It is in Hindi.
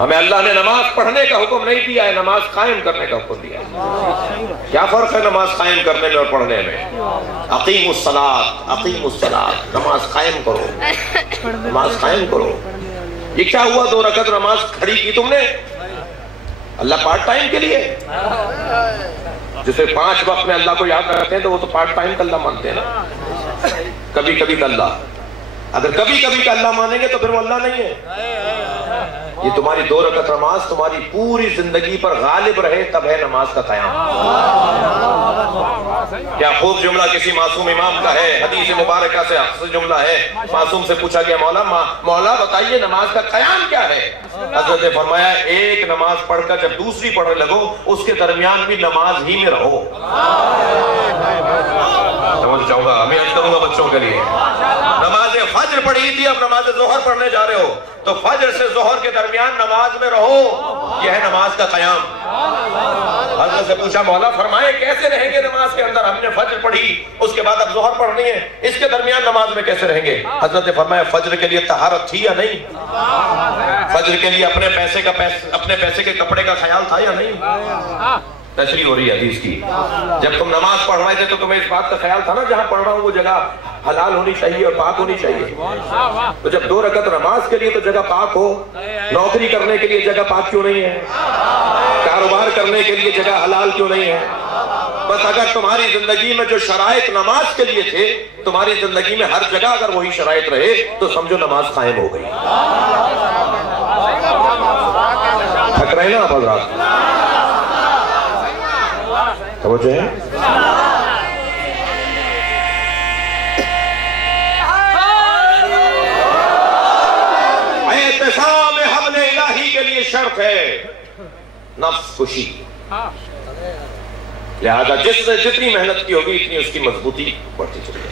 हमें अल्लाह ने नमाज पढ़ने का हुक्म नहीं दिया है, नमाज कायम करने का हुक्म दिया है। क्या फर्क है नमाज कायम करने में और पढ़ने में? अकीमुस्सलात, अकीमुस्सलात, नमाज कायम करो, नमाज कायम करो। ये क्या हुआ 2 रकअत नमाज खड़ी की तुमने अल्लाह पार्ट टाइम के लिए? जिसे 5 वक्त में अल्लाह को याद रखते हैं तो वो तो पार्ट टाइम का अल्लाह मानते हैं ना, कभी कभी का अल्लाह। अगर कभी कभी का अल्लाह मानेंगे तो फिर वो अल्लाह नहीं है। ये तुम्हारी 2 रकअत नमाज तुम्हारी पूरी जिंदगी पर गालिब रहे तब है नमाज का क़याम। क्या खूब जुमला किसी मासूम इमाम का है, हदीस मुबारका से अक्सर जुमला है। मासूम से पूछा गया मौला बताइए नमाज का क़याम क्या है? हज़रत ने फरमाया एक नमाज पढ़कर जब दूसरी पढ़ने लगो उसके दरमियान भी नमाज ही में रहो। समझ जाऊंगा, मैं आज करूंगा बच्चों के लिए। नमाज फज्र पढ़ी थी, अब नमाज जोहर पढ़ने जा रहे हो तो फज्र से जोहर के दरमियान नमाज में रहो, यह है नमाज का क़याम। हज़रत से पूछा मौला फरमाए कैसे रहेंगे नमाज के अंदर? हमने फज्र पढ़ी उसके बाद अब जोहर पढ़नी है, इसके दरमियान नमाज में कैसे रहेंगे? हज़रत ने फरमाया फज्र के लिए तहारत थी या नहीं? फज्र के लिए अपने पैसे के कपड़े का ख्याल था या नहीं? तशरीह हो रही है हदीस की। जब तुम नमाज पढ़ रहे थे तो तुम्हें इस बात का ख्याल था ना जहां पढ़ रहा हूं वो जगह हलाल होनी चाहिए और पाक होनी चाहिए। तो जब 2 रकअत नमाज के लिए तो जगह पाक हो, नौकरी करने के लिए जगह पाक क्यों नहीं है? कारोबार करने के लिए जगह हलाल क्यों नहीं है? बस अगर तुम्हारी जिंदगी में जो शराइत नमाज के लिए थे तुम्हारी जिंदगी में हर जगह अगर वही शराइत रहे तो समझो नमाज कायम हो गई। थक रहे ना आप हज़रात? समझे? एहतिसाम हमने इलाही के लिए शर्त है नफ्स खुशी। लिहाजा जिसने जितनी मेहनत की होगी इतनी उसकी मजबूती बढ़ती चली जाएगी।